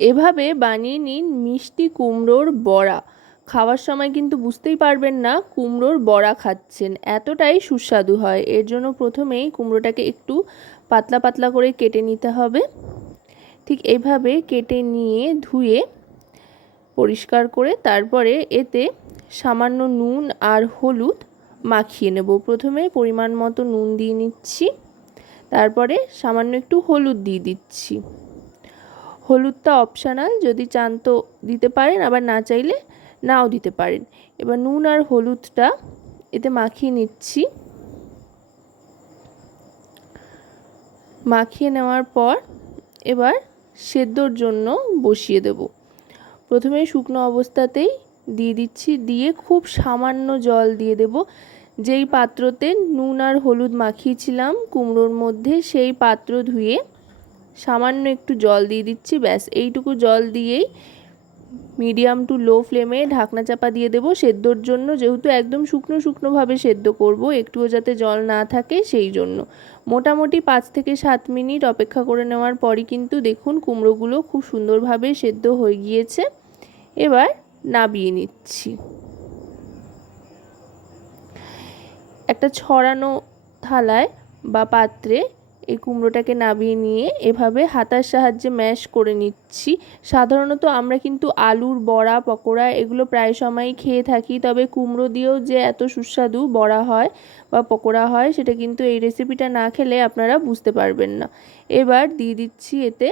এভাবে বানিয়ে নিন মিষ্টি কুমড়োর বড়া। খাওয়ার সময় কিন্তু বুঝতেই পারবেন না কুমড়োর বড়া খাচ্ছেন। এতটাই সুস্বাদু হয়। এর জন্য প্রথমেই কুমড়োটাকে একটু পাতলা পাতলা করে কেটে নিতে হবে। ঠিক এইভাবে কেটে নিয়ে ধুয়ে পরিষ্কার করে তারপরে এতে সামান্য নুন আর হলুদ মাখিয়ে নেব। প্রথমে পরিমাণ মতো নুন দিয়ে নিচ্ছি। তারপরে সামান্য একটু হলুদ দিয়ে দিচ্ছি। হলুদটা অপশানাল যদি চান তো দিতে পারেন, আবার না চাইলে নাও দিতে পারেন। এবার নুন আর হলুদটা এতে মাখিয়ে নিচ্ছি। মাখিয়ে নেওয়ার পর এবার সেদ্ধর জন্য বসিয়ে দেব। প্রথমে শুকনো অবস্থাতেই দিয়ে দিচ্ছি, দিয়ে খুব সামান্য জল দিয়ে দেব। যেই পাত্রতে নুন আর হলুদ মাখিয়েছিলাম, কুমড়োর মধ্যে সেই পাত্র ধুয়ে সামান্য একটু জল দিয়ে দিচ্ছি, ব্যাস। এইটুকু জল দিয়েই মিডিয়াম টু লো ফ্লেমে ঢাকনা চাপা দিয়ে দেবো সেদ্ধর জন্য। যেহেতু একদম শুকনো শুকনোভাবে সেদ্ধ করব, একটুও যাতে জল না থাকে সেই জন্য। মোটামুটি পাঁচ থেকে সাত মিনিট অপেক্ষা করে নেওয়ার পরই কিন্তু দেখুন কুমড়োগুলো খুব সুন্দরভাবে সেদ্ধ হয়ে গিয়েছে। এবার নাবিয়ে নিচ্ছি। একটা ছড়ানো থালায় বা পাত্রে এই কুমড়োটাকে নামিয়ে নিয়ে এভাবে হাতার সাহায্যে ম্যাশ করে নিচ্ছি। সাধারণত আমরা কিন্তু আলুর বড়া, পকোড়া এগুলো প্রায় সময়ই খেয়ে থাকি, তবে কুমড়ো দিয়েও যে এত সুস্বাদু বড়া হয় বা পকোড়া হয় সেটা কিন্তু এই রেসিপিটা না খেলে আপনারা বুঝতে পারবেন না। এবার দিয়ে দিচ্ছি এতে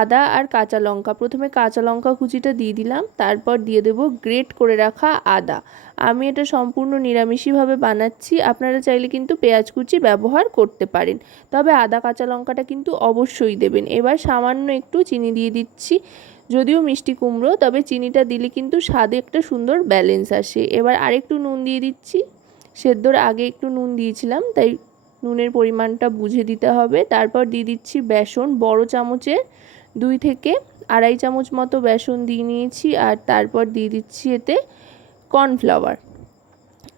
আদা আর কাঁচা লঙ্কা। প্রথমে কাঁচা লঙ্কা কুচিটা দিয়ে দিলাম, তারপর দিয়ে দেব গ্রেট করে রাখা আদা। আমি এটা সম্পূর্ণ নিরামিষিভাবে বানাচ্ছি, আপনারা চাইলে কিন্তু পেঁয়াজ কুচি ব্যবহার করতে পারেন। তবে আদা কাঁচা লঙ্কাটা কিন্তু অবশ্যই দেবেন। এবার সামান্য একটু চিনি দিয়ে দিচ্ছি, যদিও মিষ্টি কুমড়ো, তবে চিনিটা দিলে কিন্তু স্বাদে একটা সুন্দর ব্যালেন্স আসে। এবার আরেকটু নুন দিয়ে দিচ্ছি। সেদ্ধর আগে একটু নুন দিয়েছিলাম, তাই নুনের পরিমাণটা বুঝে দিতে হবে। তারপর দিয়ে দিচ্ছি বেসন, বড় চামচের দুই থেকে আড়াই চামচ মতো বেসন দিয়ে নিয়েছি আর তারপর দিয়ে দিচ্ছি এতে কর্নফ্লাওয়ার।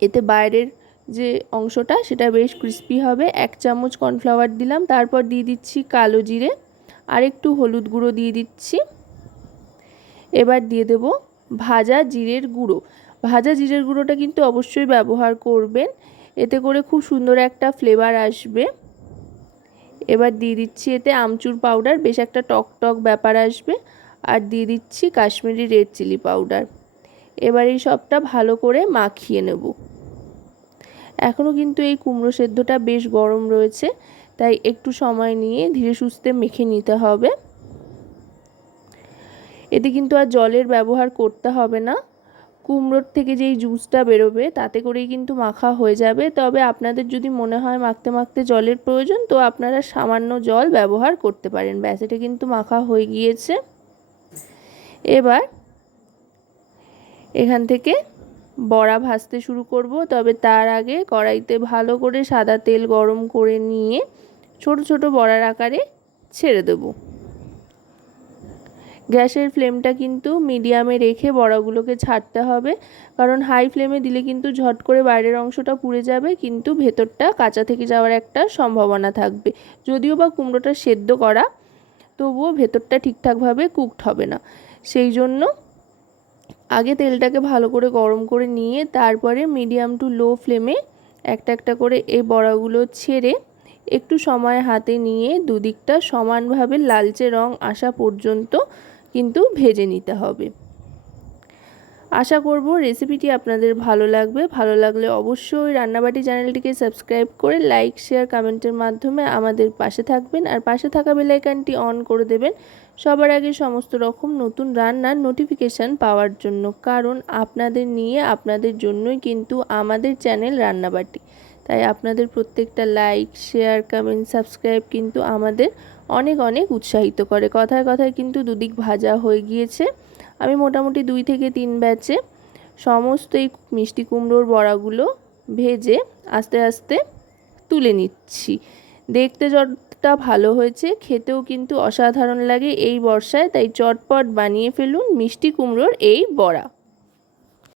এতে বাইরের যে অংশটা, সেটা বেশ ক্রিস্পি হবে। এক চামচ কর্নফ্লাওয়ার দিলাম, তারপর দিয়ে দিচ্ছি কালো জিরে। আর একটু হলুদ গুঁড়ো দিয়ে দিচ্ছি। এবার দিয়ে দেব ভাজা জিরের গুঁড়ো। ভাজা জিরের গুঁড়োটা কিন্তু অবশ্যই ব্যবহার করবেন। এতে করে খুব সুন্দর একটা ফ্লেভার আসবে। এবার দিয়ে দিচ্ছি এতে আমচুর পাউডার বেশ একটা টক টক ব্যাপার আসবে। আর দিয়ে দিচ্ছি কাশ্মীরি রেড চিলি পাউডার এবার এই সবটা ভালো করে মাখিয়ে নেব। এখনও কিন্তু এই কুমড়ো সেদ্ধটা বেশ গরম রয়েছে, তাই একটু সময় নিয়ে ধীরে সুস্থে মেখে নিতে হবে। এতে কিন্তু আর জলের ব্যবহার করতে হবে না। কুমড়োর থেকে যেই জুসটা বেরোবে, তাতে করেই কিন্তু মাখা হয়ে যাবে। তবে আপনাদের যদি মনে হয় মাখতে মাখতে জলের প্রয়োজন, তো আপনারা সামান্য জল ব্যবহার করতে পারেন। ব্যাস, এটা কিন্তু মাখা হয়ে গিয়েছে। এবার এখান থেকে বড়া ভাজতে শুরু করব। তবে তার আগে কড়াইতে ভালো করে সাদা তেল গরম করে নিয়ে ছোট ছোট বড়ার আকারে ছেড়ে দেবো। গ্যাসের ফ্লেমটা কিন্তু মিডিয়ামে রেখে বড়াগুলোকে ছাড়তে হবে। কারণ হাই ফ্লেমে দিলে কিন্তু ঝট করে বাইরের অংশটা পুড়ে যাবে, কিন্তু ভেতরটা কাঁচা থেকে যাওয়ার একটা সম্ভাবনা থাকবে। যদিও বা কুমড়োটা সেদ্ধ করা, তবুও ভেতরটা ঠিকঠাকভাবে কুকড হবে না। সেই জন্য আগে তেলটাকে ভালো করে গরম করে নিয়ে তারপরে মিডিয়াম টু লো ফ্লেমে একটা একটা করে এই বড়াগুলো ছেড়ে একটু সময় হাতে নিয়ে দুদিকটা সমানভাবে লালচে রং আসা পর্যন্ত কিন্তু ভেজে নিতে হবে। আশা করব রেসিপিটি আপনাদের ভালো লাগবে। ভালো লাগলে অবশ্যই রান্নাবাটি চ্যানেলটিকে সাবস্ক্রাইব করে লাইক শেয়ার কমেন্টের মাধ্যমে আমাদের পাশে থাকবেন আর পাশে থাকা বেলাইকানটি অন করে দেবেন। সবার আগে সমস্ত রকম নতুন রান্নার নোটিফিকেশান পাওয়ার জন্য, কারণ আপনাদের নিয়ে আপনাদের জন্যই কিন্তু আমাদের চ্যানেল রান্নাবাটি। তাই আপনাদের প্রত্যেকটা লাইক শেয়ার কমেন্ট সাবস্ক্রাইব কিন্তু আমাদের অনেক অনেক উৎসাহিত করে। কথায় কথায় কিন্তু দুদিক ভাজা হয়ে গিয়েছে। আমি মোটামুটি দুই থেকে তিন ব্যাচে সমস্ত এই মিষ্টি কুমড়োর বড়াগুলো ভেজে আস্তে আস্তে তুলে নিচ্ছি। দেখতে যতটা ভালো হয়েছে, খেতেও কিন্তু অসাধারণ লাগে এই বর্ষায়, তাই চটপট বানিয়ে ফেলুন মিষ্টি কুমড়োর এই বড়া।